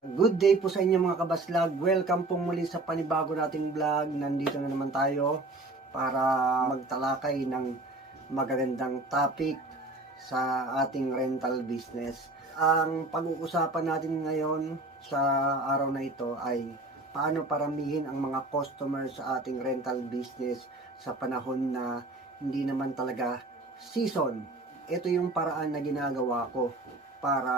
Good day po sa inyo mga kabaslag. Welcome pong muli sa panibago nating vlog. Nandito na naman tayo para magtalakay ng magagandang topic sa ating rental business. Ang pag-uusapan natin ngayon sa araw na ito ay paano paramihin ang mga customers sa ating rental business sa panahon na hindi naman talaga season. Ito yung paraan na ginagawa ko para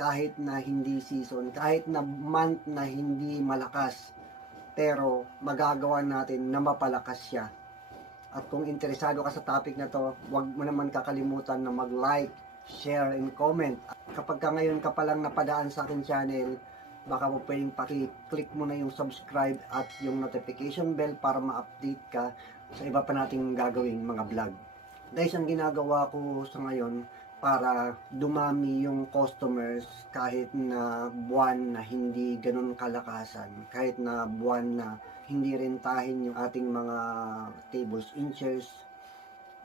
kahit na hindi season, kahit na month na hindi malakas, pero magagawa natin na mapalakas siya. At kung interesado ka sa topic na to, huwag mo naman kakalimutan na mag-like, share, and comment. Kapag ka ngayon ka palang napadaan sa akin channel, baka po pwedeng paki-click mo na yung subscribe at yung notification bell para ma-update ka sa iba pa nating gagawing mga vlog. Guys, ang ginagawa ko sa ngayon, para dumami yung customers kahit na buwan na hindi ganun kalakasan, kahit na buwan na hindi rentahin yung ating mga tables and chairs.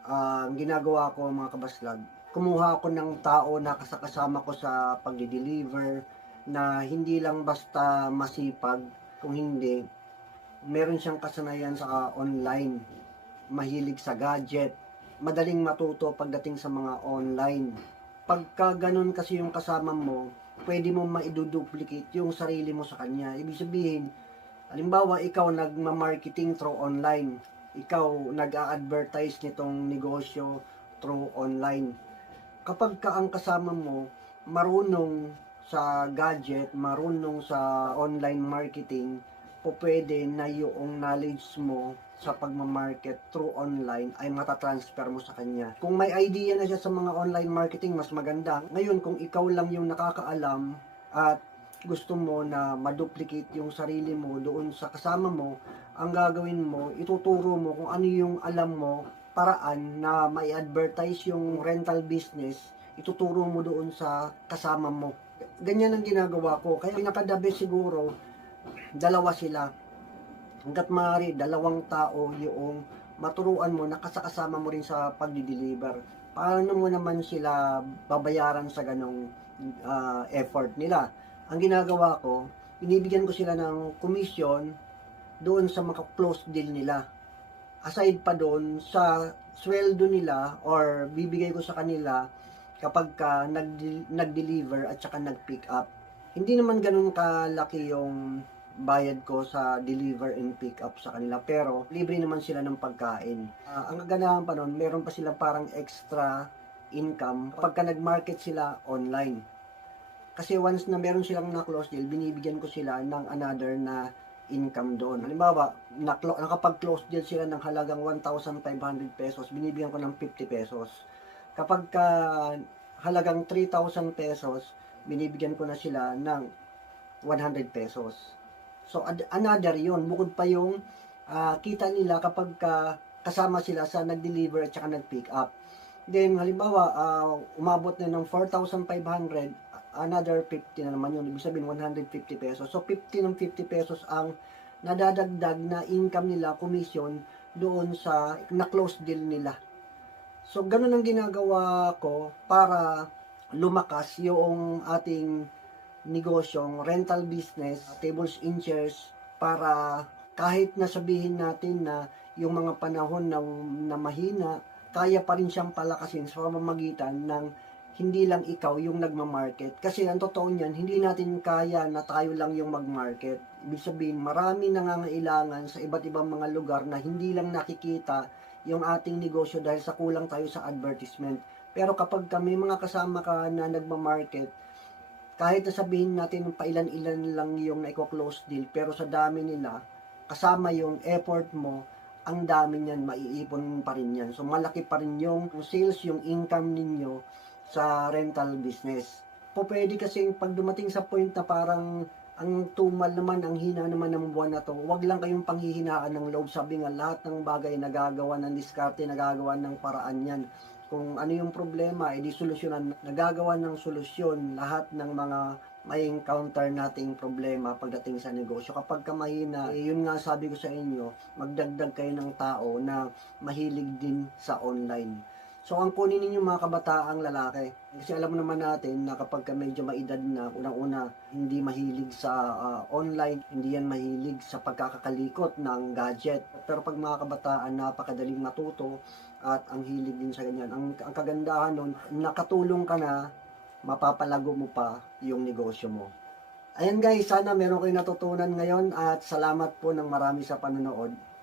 Ang ginagawa ko mga kabaslag, kumuha ako ng tao na kasama ko sa pagdi-deliver na hindi lang basta masipag, kung hindi, meron siyang kasanayan sa online, mahilig sa gadget, madaling matuto pagdating sa mga online. Pagka ganun kasi yung kasama mo, pwede mo maiduduplicate yung sarili mo sa kanya. Ibig sabihin, halimbawa ikaw nagma-marketing through online, ikaw nag-a-advertise nitong negosyo through online. Kapag ka ang kasama mo marunong sa gadget, marunong sa online marketing, po pwede na yung knowledge mo sa pagmamarket through online ay matatransfer mo sa kanya. Kung may idea na siya sa mga online marketing, mas maganda. Ngayon, kung ikaw lang yung nakakaalam at gusto mo na maduplicate yung sarili mo doon sa kasama mo, ang gagawin mo, ituturo mo kung ano yung alam mo, paraan na may advertise yung rental business, ituturo mo doon sa kasama mo. Ganyan ang ginagawa ko. Kaya pinaka-the best siguro, dalawa sila. Hanggat maaari, dalawang tao yung maturuan mo, nakasama mo rin sa pagdi-deliver. Paano mo naman sila babayaran sa ganong effort nila? Ang ginagawa ko, binibigyan ko sila ng commission doon sa maka-close deal nila. Aside pa doon sa sweldo nila or bibigay ko sa kanila kapag ka nag-deliver at saka nag-pick up. Hindi naman ganun kalaki yung bayad ko sa deliver and pick up sa kanila, pero libre naman sila ng pagkain. Ang kaganahan pa nun, meron pa silang parang extra income kapag nag-market sila online. Kasi once na meron silang na-close deal, binibigyan ko sila ng another na income doon. Halimbawa, nakapag-close deal sila ng halagang 1,500 pesos, binibigyan ko ng 50 pesos. Kapag halagang 3,000 pesos, binibigyan ko na sila ng 100 pesos. So, another yon. Bukod pa yung kita nila kapag kasama sila sa nag-deliver at saka nag-pick up. Then, halimbawa, umabot na ng 4,500, another 50 na naman yun. Ibig sabihin, 150 pesos. So, 50 ng 50 pesos ang nadadagdag na income nila, commission, doon sa na-close deal nila. So, ganun ang ginagawa ko para lumakas yung ating negosyong rental business, tables and chairs, para kahit nasabihin natin na yung mga panahon na mahina, kaya pa rin siyang palakasin sa pamamagitan ng hindi lang ikaw yung nagmamarket. Kasi ang totoo niyan, hindi natin kaya na tayo lang yung magmarket. Ibig sabihin, marami nangangailangan sa iba't ibang mga lugar na hindi lang nakikita yung ating negosyo dahil sa kulang tayo sa advertisement. Pero kapag kami mga kasama ka na nagmamarket, kahit na sabihin natin pailan-ilan lang yung na-close deal, pero sa dami nila, kasama yung effort mo, ang dami niyan, maiipon pa rin yan. So, malaki pa rin yung sales, yung income ninyo sa rental business. Po pwede kasi pag dumating sa point na parang ang tumal naman, ang hina naman ng buwan na to, wag lang kayong panghihinaan ng loob. Sabi nga, lahat ng bagay nagagawa ng diskarte, nagagawa ng paraan yan. Kung ano yung problema, edi solusyonan, nagagawa ng solusyon lahat ng mga may encounter nating problema pagdating sa negosyo. Kapag ka mahina, yun nga sabi ko sa inyo, magdagdag kayo ng tao na mahilig din sa online. So, ang kunin ninyo mga kabataang lalaki. Kasi alam mo naman natin na kapag ka medyo maedad na, unang-una, hindi mahilig sa online, hindi yan mahilig sa pagkakakalikot ng gadget. Pero pag mga kabataan, napakadaling matuto at ang hilig din sa ganyan. Ang kagandahan nun, nakatulong ka na, mapapalago mo pa yung negosyo mo. Ayan guys, sana meron kayong natutunan ngayon at salamat po ng marami sa panonood.